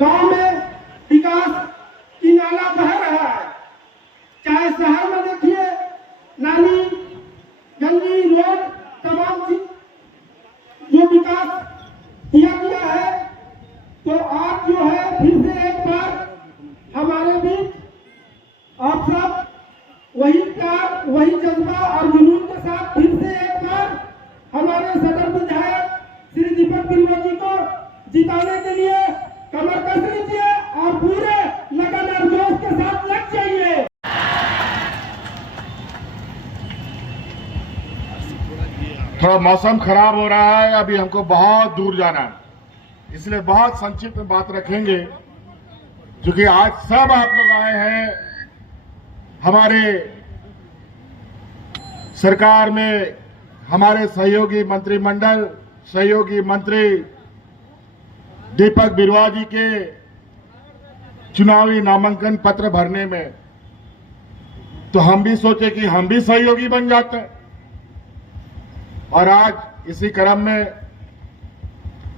गांव में विकास की नाला बह रहा है। चाहे शहर में देखिए, नाली गंदी रोड तमाम चीज जो विकास किया गया है। तो आज जो है फिर से एक बार हमारे बीच आप सब वही प्यार, वही जज्बा और जुनून के साथ फिर से एक बार हमारे सदर विधायक श्री दीपक बिरुआ जी को जिताने के लिए कमर कस लीजिए और पूरे लगन और जोश के साथ लग जाइए। थोड़ा मौसम खराब हो रहा है, अभी हमको बहुत दूर जाना है, इसलिए बहुत संक्षिप्त में बात रखेंगे। क्योंकि आज सब आप लोग आए हैं हमारे सरकार में, हमारे सहयोगी मंत्रिमंडल, सहयोगी मंत्री दीपक बिरुआ जी के चुनावी नामांकन पत्र भरने में। तो हम भी सोचे कि हम भी सहयोगी बन जाते हैं। और आज इसी क्रम में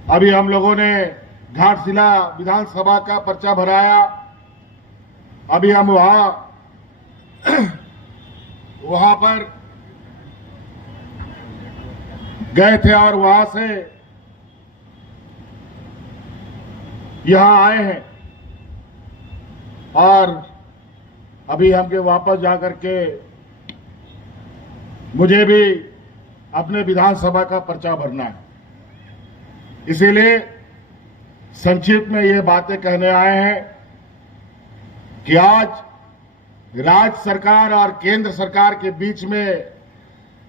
अभी हम लोगों ने घाटशिला विधानसभा का पर्चा भराया। अभी हम वहां पर गए थे और वहां से यहां आए हैं। और अभी हमके वापस जाकर के मुझे भी अपने विधानसभा का पर्चा भरना है। इसीलिए संक्षिप्त में ये बातें कहने आए हैं कि आज राज्य सरकार और केंद्र सरकार के बीच में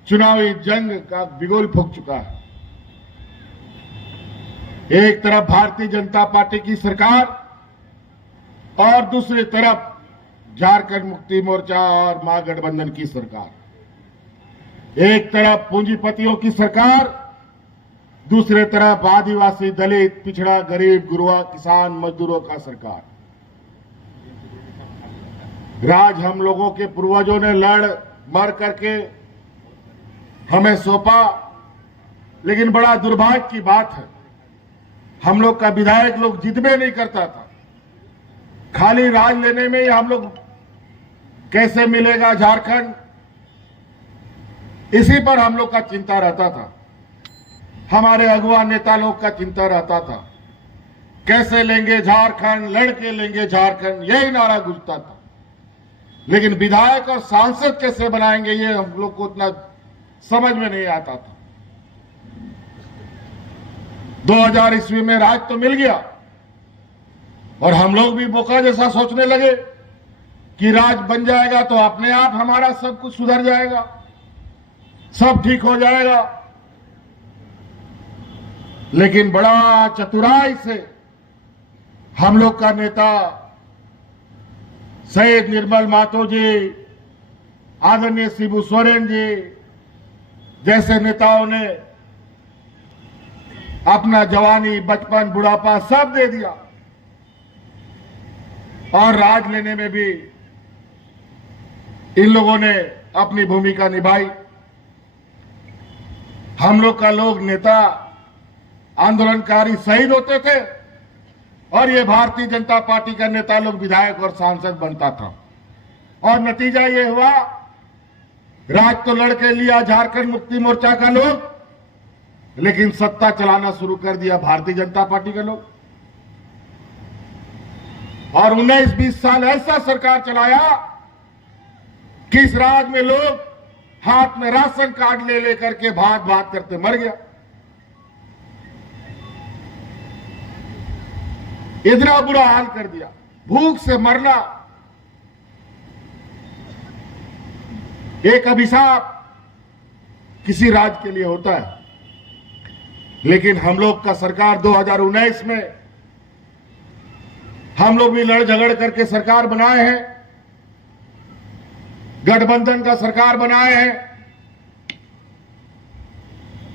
चुनावी जंग का बिगुल फूंक चुका है। एक तरफ भारतीय जनता पार्टी की सरकार और दूसरी तरफ झारखंड मुक्ति मोर्चा और महागठबंधन की सरकार। एक तरफ पूंजीपतियों की सरकार, दूसरे तरफ आदिवासी, दलित, पिछड़ा, गरीब, गुरुआ, किसान, मजदूरों का सरकार। राज हम लोगों के पूर्वजों ने लड़ मर करके हमें सौंपा, लेकिन बड़ा दुर्भाग्य की बात है, हम लोग का विधायक लोग जिद में नहीं करता था। खाली राज लेने में ही हम लोग कैसे मिलेगा झारखंड, इसी पर हम लोग का चिंता रहता था। हमारे अगुआ नेता लोग का चिंता रहता था, कैसे लेंगे झारखंड, लड़के लेंगे झारखंड, यही नारा गूंजता था। लेकिन विधायक और सांसद कैसे बनाएंगे, ये हम लोग को उतना समझ में नहीं आता था। 2000 ईस्वी में राज तो मिल गया और हम लोग भी बोका जैसा सोचने लगे कि राज बन जाएगा तो अपने आप हमारा सब कुछ सुधर जाएगा, सब ठीक हो जाएगा। लेकिन बड़ा चतुराई से हम लोग का नेता शहीद निर्मल महतो जी, आदरणीय शिबू सोरेन जी जैसे नेताओं ने अपना जवानी, बचपन, बुढ़ापा सब दे दिया और राज लेने में भी इन लोगों ने अपनी भूमिका निभाई। हम लोग का लोग नेता आंदोलनकारी शहीद होते थे और ये भारतीय जनता पार्टी का नेता लोग विधायक और सांसद बनता था। और नतीजा ये हुआ, राज तो लड़के लिया झारखंड मुक्ति मोर्चा का लोग, लेकिन सत्ता चलाना शुरू कर दिया भारतीय जनता पार्टी के लोग। और 19-20 साल ऐसा सरकार चलाया कि इस राज में लोग हाथ में राशन कार्ड ले लेकर के भाग भाग करते मर गया। इतना बुरा हाल कर दिया, भूख से मरना एक अभिशाप किसी राज्य के लिए होता है। लेकिन हम लोग का सरकार 2019 में हम लोग भी लड़ झगड़ करके सरकार बनाए हैं, गठबंधन का सरकार बनाए हैं।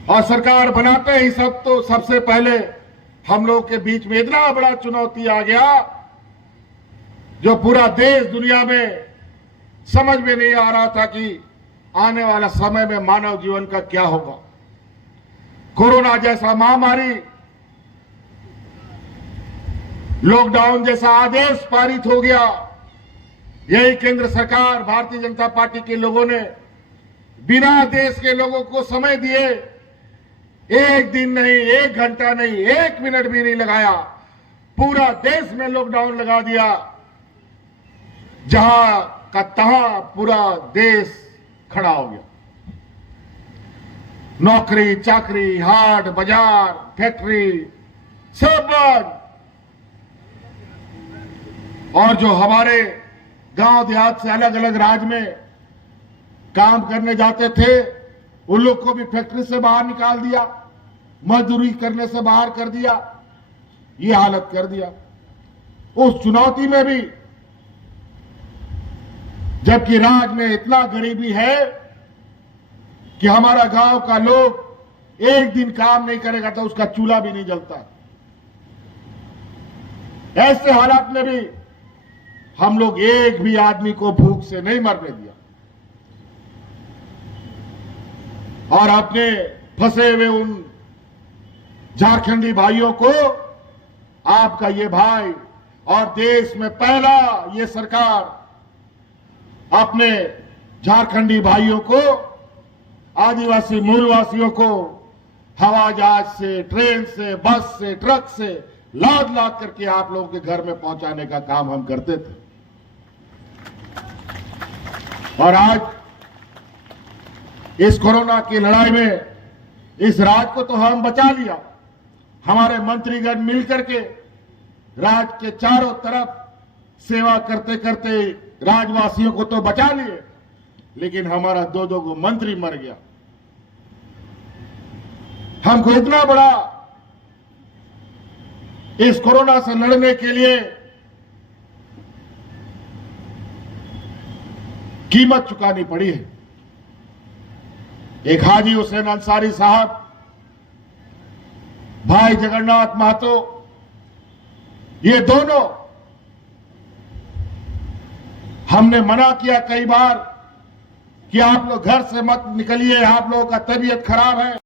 और सरकार बनाते ही सबसे पहले हम लोग के बीच में इतना बड़ा चुनौती आ गया जो पूरा देश दुनिया में समझ में नहीं आ रहा था कि आने वाला समय में मानव जीवन का क्या होगा। कोरोना जैसा महामारी लॉकडाउन जैसा आदेश पारित हो गया। यही केंद्र सरकार, भारतीय जनता पार्टी के लोगों ने बिना देश के लोगों को समय दिए, एक दिन नहीं, एक घंटा नहीं, एक मिनट भी नहीं लगाया, पूरा देश में लॉकडाउन लगा दिया। जहां का तहां पूरा देश खड़ा हो गया। नौकरी चाकरी, हाट बाजार, फैक्ट्री सब बंद। और जो हमारे गांव देहात से अलग अलग राज्य में काम करने जाते थे, उन लोग को भी फैक्ट्री से बाहर निकाल दिया, मजदूरी करने से बाहर कर दिया, ये हालत कर दिया। उस चुनौती में भी, जबकि राज्य में इतना गरीबी है कि हमारा गांव का लोग एक दिन काम नहीं करेगा तो उसका चूल्हा भी नहीं जलता। ऐसे हालात में भी हम लोग एक भी आदमी को भूख से नहीं मरने दिया और अपने फंसे हुए उन झारखंडी भाइयों को, आपका ये भाई और देश में पहला ये सरकार अपने झारखंडी भाइयों को, आदिवासी मूलवासियों को हवाई जहाज से, ट्रेन से, बस से, ट्रक से लाद लाद करके आप लोगों के घर में पहुंचाने का काम हम करते थे। और आज इस कोरोना की लड़ाई में इस राज्य को तो हम बचा लिया। हमारे मंत्रीगण मिलकर के राज्य के चारों तरफ सेवा करते करते राज्यवासियों को तो बचा लिए, लेकिन हमारा दो को मंत्री मर गया। हमको इतना बड़ा इस कोरोना से लड़ने के लिए कीमत चुकानी पड़ी है। एक हाजी हुसैन अंसारी साहब, भाई जगन्नाथ महतो, ये दोनों, हमने मना किया कई बार कि आप लोग घर से मत निकलिए, आप लोगों का तबीयत खराब है।